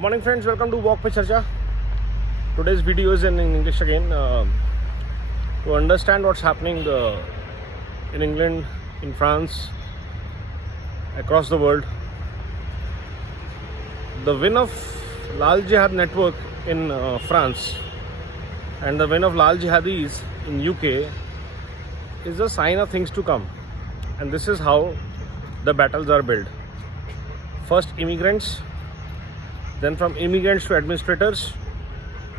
Good morning friends, welcome to Walk Pe Charcha. Today's video is in English again. To understand what's happening in England, in France, across the world, the win of Lal Jihad network in France and the win of Lal Jihadis in UK is a sign of things to come. And this is how the battles are built. First immigrants, then from immigrants to administrators,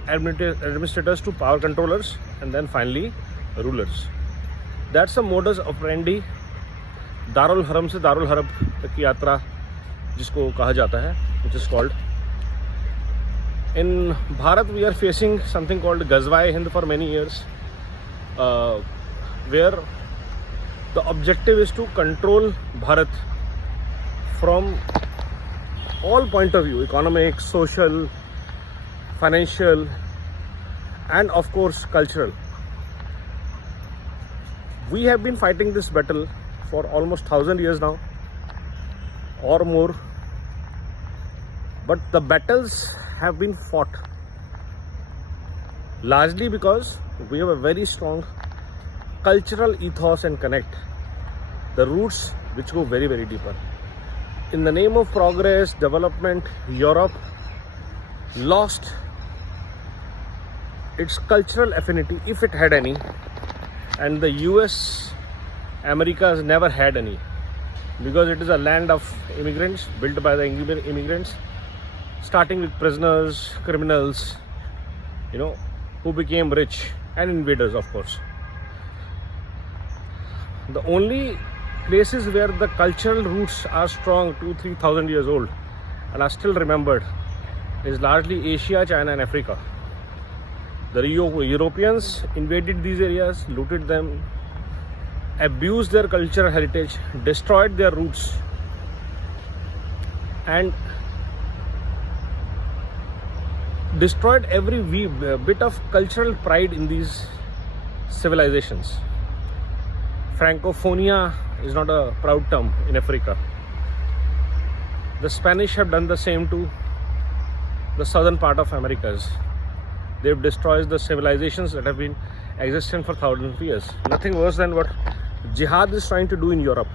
administrators to power controllers, and then finally rulers. That's the modus operandi. Darul हरम से दारुल हरब तक की यात्रा जिसको कहा जाता है, which is called. In Bharat we are facing something called Ghazwa-e Hind for many years, where the objective is to control Bharat from all point of view: economic, social, financial, and of course cultural. We have been fighting this battle for almost 1000 years now or more, but the battles have been fought largely because we have a very strong cultural ethos and connect, the roots which go very, very deeper. In the name of progress, development, Europe lost its cultural affinity, if it had any, and the US, America has never had any, because it is a land of immigrants, built by the immigrants, starting with prisoners, criminals, who became rich, and invaders, of course. The only places where the cultural roots are strong, 2,000-3,000 years old, and are still remembered, is largely Asia, China, and Africa. The Europeans invaded these areas, looted them, abused their cultural heritage, destroyed their roots, and destroyed every bit of cultural pride in these civilizations. Francophonia is not a proud term in Africa. The Spanish have done the same to the southern part of Americas. They've destroyed the civilizations that have been existing for thousands of years. Nothing worse than what Jihad is trying to do in Europe.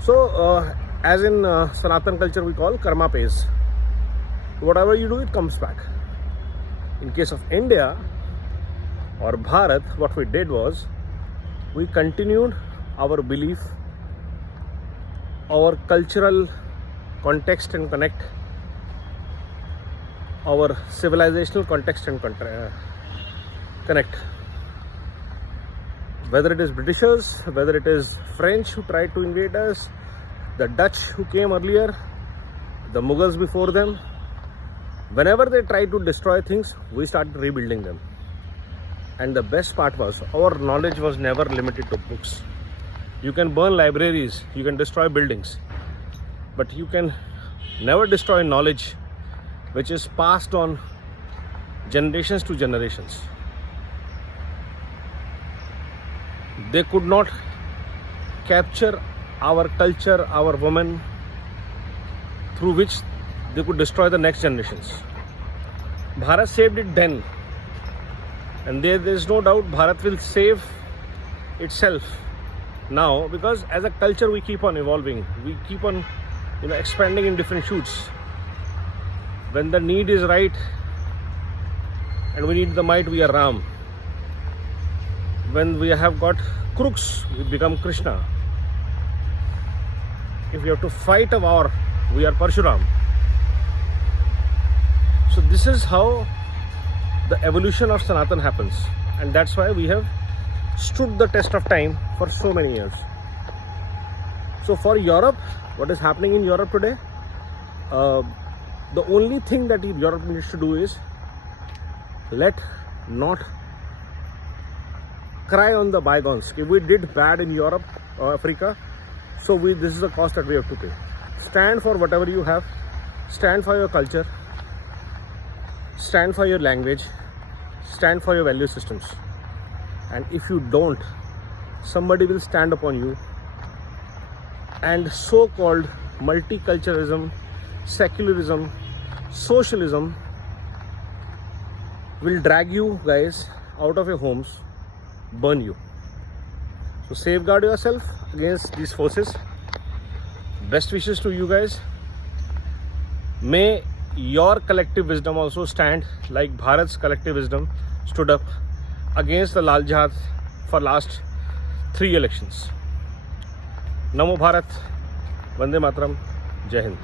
So, as in Sanatan culture we call karma pays. Whatever you do, it comes back. In case of India or Bharat, what we did was, we continued our belief, our cultural context and connect, our civilizational context and connect. Whether it is Britishers, whether it is French who tried to invade us, the Dutch who came earlier, the Mughals before them, whenever they tried to destroy things, we started rebuilding them. And the best part was, our knowledge was never limited to books. You can burn libraries, you can destroy buildings, but you can never destroy knowledge which is passed on generations to generations. They could not capture our culture, our women, through which they could destroy the next generations. Bharat saved it then. And there is no doubt Bharat will save itself now, because as a culture we keep on evolving. We keep on expanding in different shoots. When the need is right and we need the might, we are Ram. When we have got crooks, we become Krishna. If we have to fight a war, we are Parshuram. So this is how the evolution of Sanatan happens, and that's why we have stood the test of time for so many years. So for Europe, what is happening in Europe today, the only thing that Europe needs to do is let not cry on the bygones. If we did bad in Europe or Africa, so this is the cost that we have to pay. Stand for whatever you have, stand for your culture, stand for your language, stand for your value systems. And if you don't, somebody will stand upon you, and so-called multiculturalism, secularism, socialism will drag you guys out of your homes, burn you. So safeguard yourself against these forces. Best wishes to you guys. May your collective wisdom also stand like Bharat's collective wisdom stood up against the Lal Jihad for last 3 elections. Namo Bharat, Vande Mataram, Jai Hind.